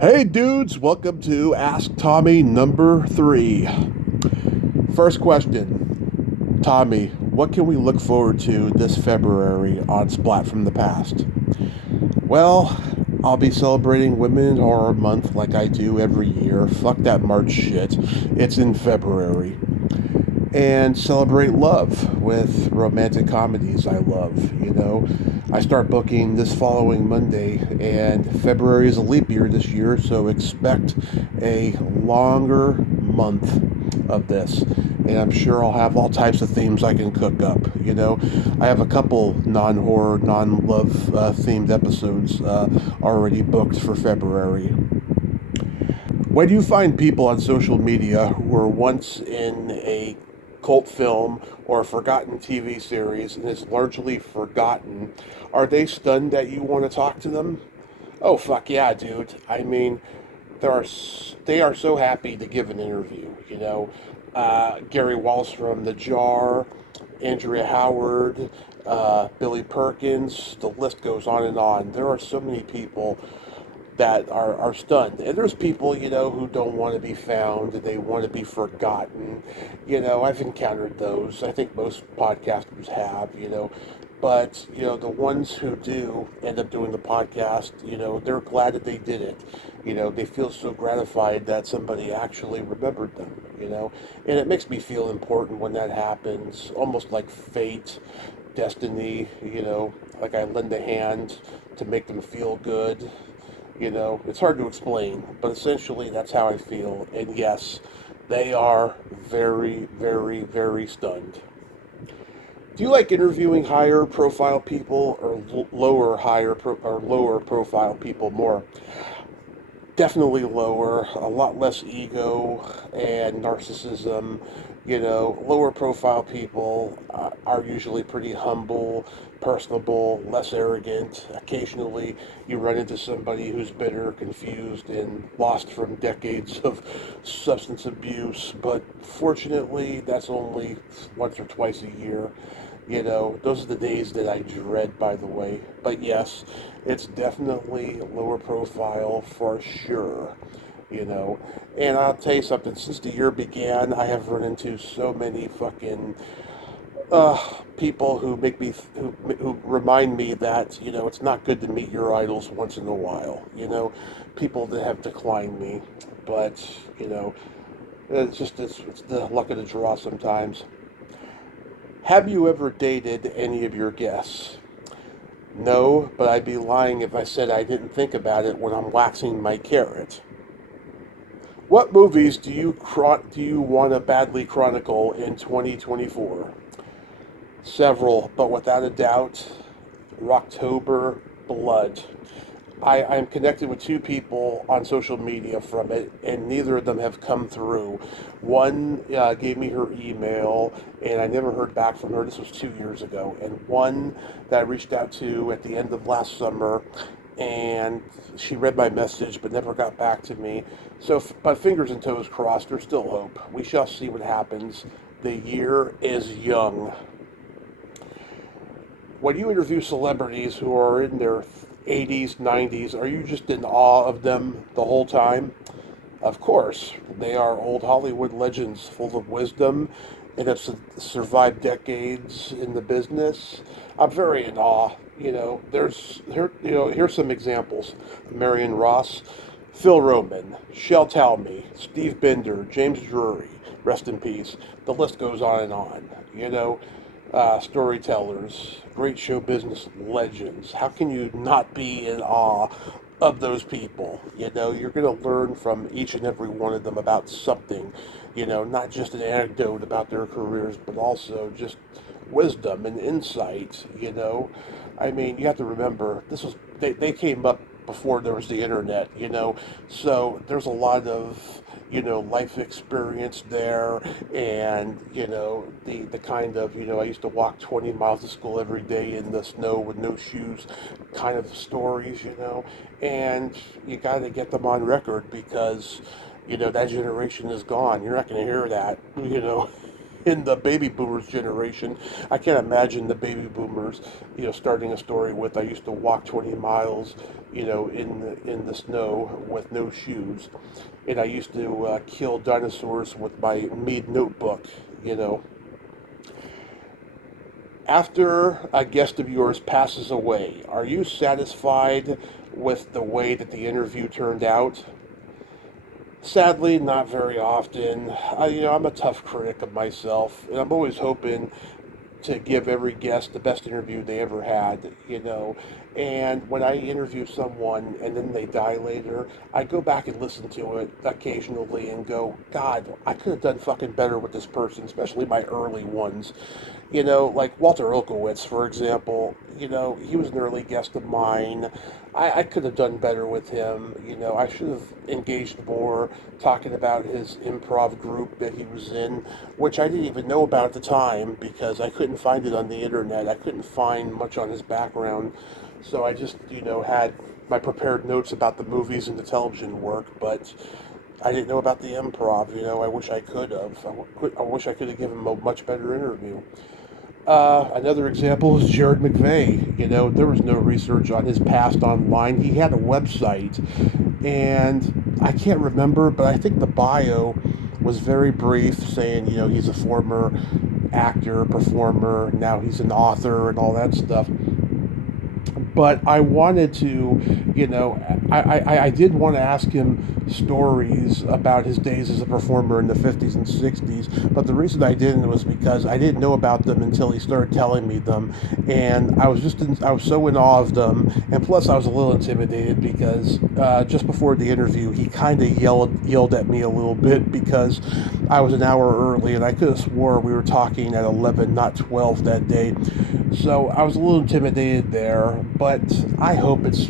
Hey dudes, welcome to Ask Tommy number 3. First question. Tommy, what can we look forward to this February on Splat from the Past? Well, I'll be celebrating Women in Horror Month like I do every year. Fuck that March shit. It's in February. And celebrate love with romantic comedies I love. I start booking this following Monday, and February is a leap year this year, so expect a longer month of this. And I'm sure I'll have all types of themes I can cook up. I have a couple non horror, non love themed episodes already booked for February. When you find people on social media who were once in a cult film or a forgotten TV series and is largely forgotten, are they stunned that you want to talk to them? Oh fuck yeah, dude. I mean, they are so happy to give an interview. Gary Wallace from The Jar, Andrea Howard, Billy Perkins, the list goes on and on. There are so many people that are stunned. And there's people, who don't want to be found and they want to be forgotten. I've encountered those. I think most podcasters have. But, the ones who do end up doing the podcast, they're glad that they did it. They feel so gratified that somebody actually remembered them. And it makes me feel important when that happens, almost like fate, destiny, like I lend a hand to make them feel good. It's hard to explain, but essentially that's how I feel. And yes, they are very, very, very stunned. Do you like interviewing higher profile people or lower profile people more? Definitely lower, a lot less ego and narcissism. Lower profile people are usually pretty humble, personable, less arrogant. Occasionally, you run into somebody who's bitter, confused, and lost from decades of substance abuse, but fortunately, that's only once or twice a year. Those are the days that I dread, by the way. But yes, it's definitely lower profile for sure. You know, and I'll tell you something. Since the year began, I have run into so many fucking people who make me who remind me that it's not good to meet your idols once in a while. People that have declined me, but it's the luck of the draw sometimes. Have you ever dated any of your guests? No, but I'd be lying if I said I didn't think about it when I'm waxing my carrot. What movies do you want to badly chronicle in 2024? Several, but without a doubt, Rocktober Blood. I'm connected with two people on social media from it, and neither of them have come through. One gave me her email, and I never heard back from her. This was 2 years ago. And one that I reached out to at the end of last summer, and she read my message but never got back to me. So, but fingers and toes crossed, there's still hope. We shall see what happens. The year is young. When you interview celebrities who are in their 80s, 90s, are you just in awe of them the whole time? Of course, they are old Hollywood legends full of wisdom and have survived decades in the business. I'm very in awe. Here's some examples: Marion Ross, Phil Roman, Shel Talmy, Steve Bender, James Drury, rest in peace. The list goes on and on. Storytellers, great show business legends. How can you not be in awe of those people? You're going to learn from each and every one of them about something, not just an anecdote about their careers, but also just wisdom and insight. I mean, you have to remember, they came up before there was the internet, so there's a lot of life experience there, and the kind of I used to walk 20 miles to school every day in the snow with no shoes kind of stories, and you got to get them on record because that generation is gone. You're not going to hear that. in the baby boomers generation. I can't imagine the baby boomers, starting a story with, I used to walk 20 miles, in the snow with no shoes, and I used to kill dinosaurs with my Mead notebook. After a guest of yours passes away, are you satisfied with the way that the interview turned out? Sadly, not very often. I'm a tough critic of myself, and I'm always hoping to give every guest the best interview they ever had. And when I interview someone and then they die later, I go back and listen to it occasionally and go, God, I could have done fucking better with this person, especially my early ones. Like Walter Olkowitz, for example, he was an early guest of mine. I could have done better with him. I should have engaged more talking about his improv group that he was in, which I didn't even know about at the time because I couldn't find it on the internet. I couldn't find much on his background. So I just, had my prepared notes about the movies and the television work, but I didn't know about the improv. I wish I could have. I wish I could have given him a much better interview. Another example is Jared McVeigh. There was no research on his past online. He had a website, and I can't remember, but I think the bio was very brief, saying, he's a former actor, performer, now he's an author, and all that stuff. But I wanted to, I did want to ask him stories about his days as a performer in the 50s and 60s, but the reason I didn't was because I didn't know about them until he started telling me them, and I was so in awe of them, and plus I was a little intimidated because just before the interview, he kind of yelled at me a little bit because I was an hour early, and I could have swore we were talking at 11, not 12 that day. So I was a little intimidated there, but I hope it's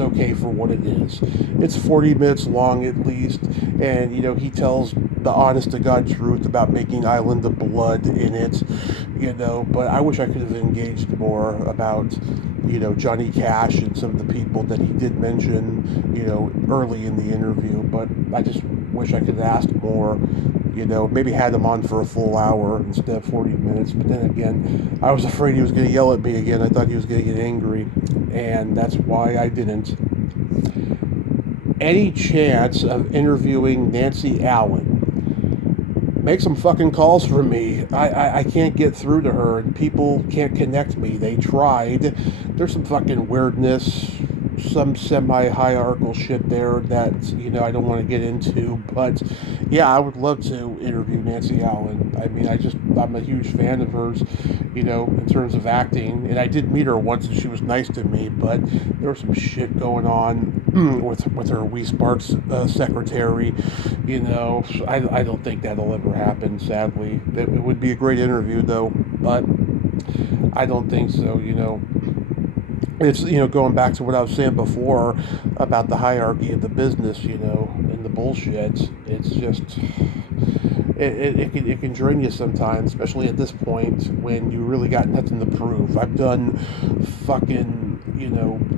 okay for what it is. It's 40 minutes long at least, and he tells the honest to God truth about making Island of Blood in it, but I wish I could have engaged more about Johnny Cash and some of the people that he did mention early in the interview, but I just wish I could have asked more. Maybe had him on for a full hour instead of 40 minutes. But then again, I was afraid he was going to yell at me again. I thought he was going to get angry, and that's why I didn't. Any chance of interviewing Nancy Allen? Make some fucking calls for me. I can't get through to her, and people can't connect me. They tried. There's some fucking weirdness, some semi-hierarchical shit there that I don't want to get into, but yeah, I would love to interview Nancy Allen. I mean, I'm a huge fan of hers, in terms of acting, and I did meet her once, and she was nice to me, but there was some shit going on with her Wee Sparks secretary. I don't think that'll ever happen. Sadly, it would be a great interview though, but I don't think so. It's going back to what I was saying before about the hierarchy of the business, and the bullshit. It's just it can drain you sometimes, especially at this point when you really got nothing to prove. I've done fucking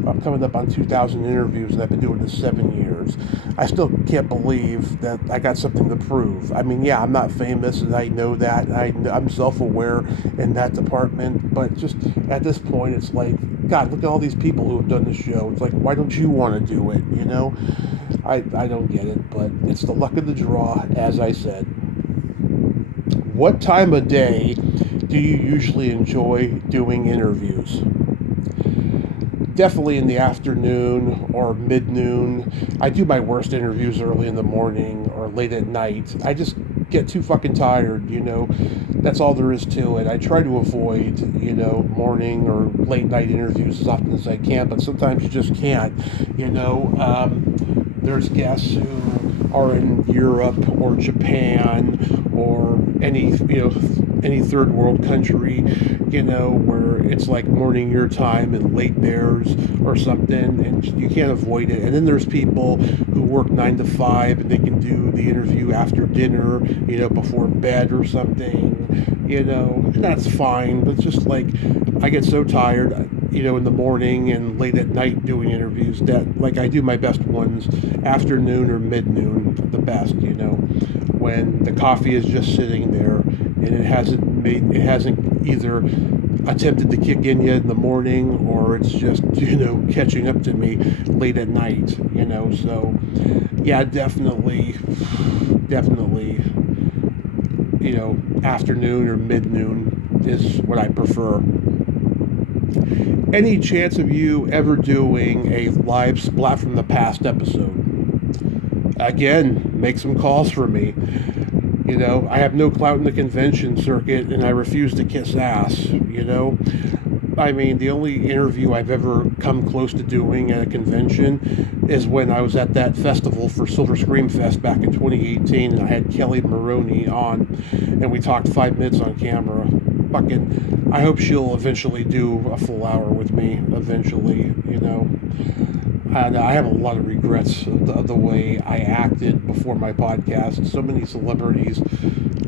I'm coming up on 2,000 interviews, and I've been doing this 7 years. I still can't believe that I got something to prove. I mean, yeah, I'm not famous, and I know that. I'm self-aware in that department, but just at this point, it's like, God, look at all these people who have done this show. It's like, why don't you want to do it, I don't get it, but it's the luck of the draw, as I said. What time of day do you usually enjoy doing interviews? Definitely in the afternoon or mid-noon. I do my worst interviews early in the morning or late at night. I just get too fucking tired, That's all there is to it. I try to avoid, morning or late night interviews as often as I can, but sometimes you just can't, There's guests who are in Europe or Japan or any third world country, where it's like morning your time and late theirs or something, and you can't avoid it. And then there's people who work 9 to 5 and they can do the interview after dinner, before bed or something, and that's fine. But it's just like, I get so tired, in the morning and late at night doing interviews. That, like, I do my best ones afternoon or mid-noon, the best, when the coffee is just sitting there and it hasn't either attempted to kick in yet in the morning, or it's just, catching up to me late at night, so yeah, definitely, afternoon or mid-noon is what I prefer. Any chance of you ever doing a live Splat from the Past episode? Again, make some calls for me. I have no clout in the convention circuit, and I refuse to kiss ass, I mean, the only interview I've ever come close to doing at a convention is when I was at that festival for Silver Scream Fest back in 2018, and I had Kelly Maroney on, and we talked 5 minutes on camera. Fucking, I hope she'll eventually do a full hour with me, eventually, And I have a lot of regrets of the way I acted before my podcast. So many celebrities,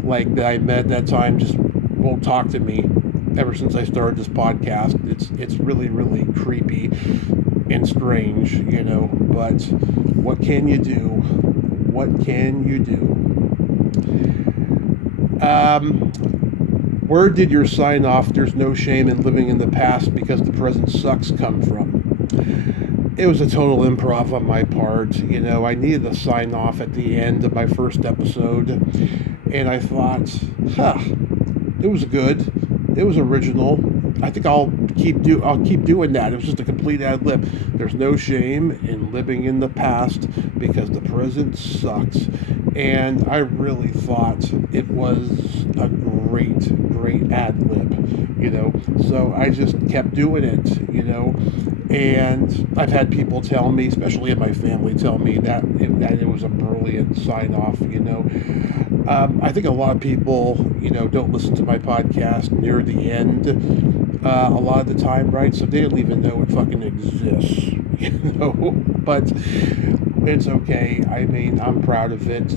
like, that I met at that time just won't talk to me ever since I started this podcast. It's really, really creepy and strange, but what can you do? What can you do? Where did your sign off, "There's no shame in living in the past because the present sucks," come from? It was a total improv on my part. I needed a sign off at the end of my first episode, and I thought, it was good. It was original. I think I'll keep doing that. It was just a complete ad lib. There's no shame in living in the past because the present sucks. And I really thought it was a great ad lib, So I just kept doing it, And I've had people tell me, especially in my family, tell me that it was a brilliant sign off, I think a lot of people, don't listen to my podcast near the end a lot of the time, right? So they don't even know it fucking exists, But it's okay. I mean, I'm proud of it,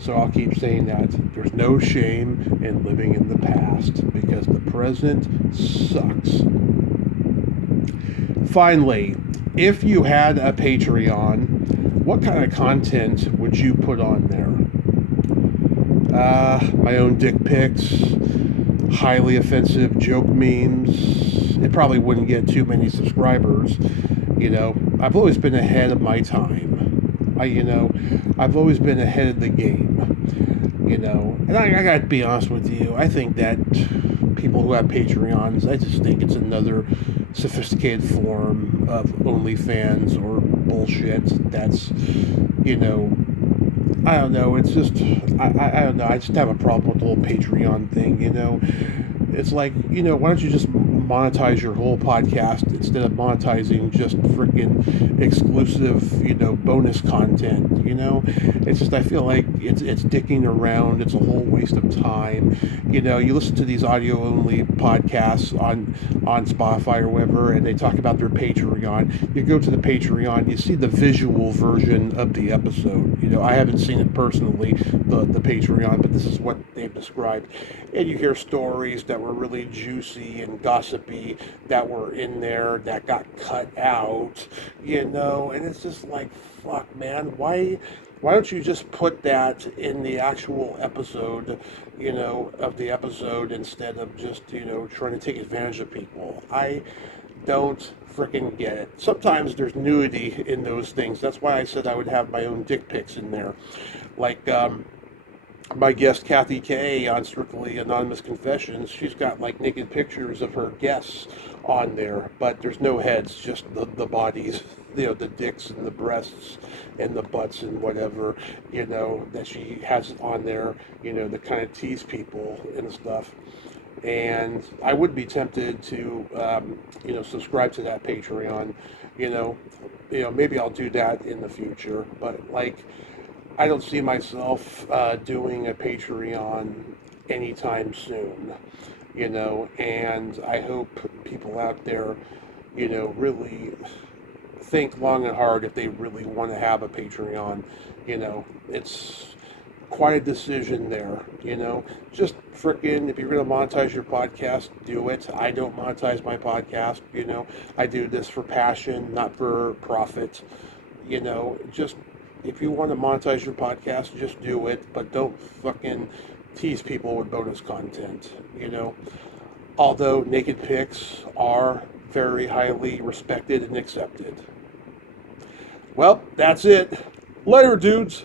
So I'll keep saying that. There's no shame in living in the past because the present sucks. Finally, if you had a Patreon, what kind of content would you put on there? My own dick pics, highly offensive joke memes. It probably wouldn't get too many subscribers. I've always been ahead of my time. I've always been ahead of the game. And I gotta be honest with you. I think that people who have Patreons, I just think it's another sophisticated form of OnlyFans or bullshit. That's, I don't know. It's just, I don't know. I just have a problem with the whole Patreon thing, It's like, why don't you just monetize your whole podcast instead of monetizing just freaking exclusive, bonus content, It's just, I feel like it's dicking around. It's a whole waste of time. You listen to these audio-only podcasts on Spotify or whatever, and they talk about their Patreon. You go to the Patreon, you see the visual version of the episode. I haven't seen it personally, the Patreon, but this is what they've described. And you hear stories that were really juicy and gossipy that were in there that got cut out, and it's just like, fuck, man, why don't you just put that in the actual episode, of the episode instead of just, trying to take advantage of people? I don't freaking get it. Sometimes there's nudity in those things. That's why I said I would have my own dick pics in there. Like, my guest Kathy K on Strictly Anonymous Confessions, she's got like naked pictures of her guests on there, but there's no heads, just the bodies, the dicks and the breasts and the butts and whatever, that she has on there, to kind of tease people and stuff. And I would be tempted to, subscribe to that Patreon, maybe I'll do that in the future, but like, I don't see myself doing a Patreon anytime soon, and I hope people out there, really think long and hard if they really want to have a Patreon. It's quite a decision there, you know. Just freaking, if you're going to monetize your podcast, do it. I don't monetize my podcast, you know. I do this for passion, not for profit, you know. Just, if you want to monetize your podcast, just do it, but don't fucking tease people with bonus content, you know. Although naked pics are very highly respected and accepted. Well, that's it. Later, dudes.